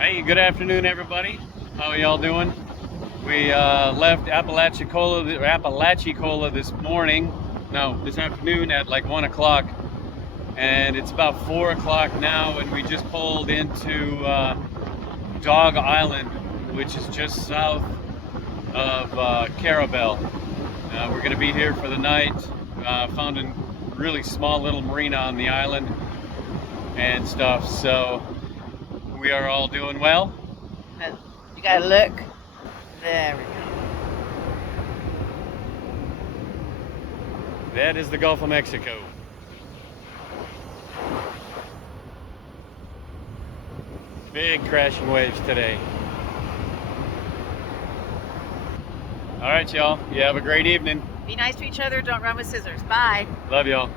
Hey, good afternoon, everybody. How are y'all doing? We left Apalachicola this morning. No, this afternoon at like 1 o'clock, and it's about 4 o'clock now, and we just pulled into Dog Island, which is just south of Carabel. We're going to be here for the night. Found a really small little marina on the island and stuff, so we are all doing well. You gotta look. There we go. That is the Gulf of Mexico. Big crashing waves today. All right, y'all. You have a great evening. Be nice to each other. Don't run with scissors. Bye. Love y'all.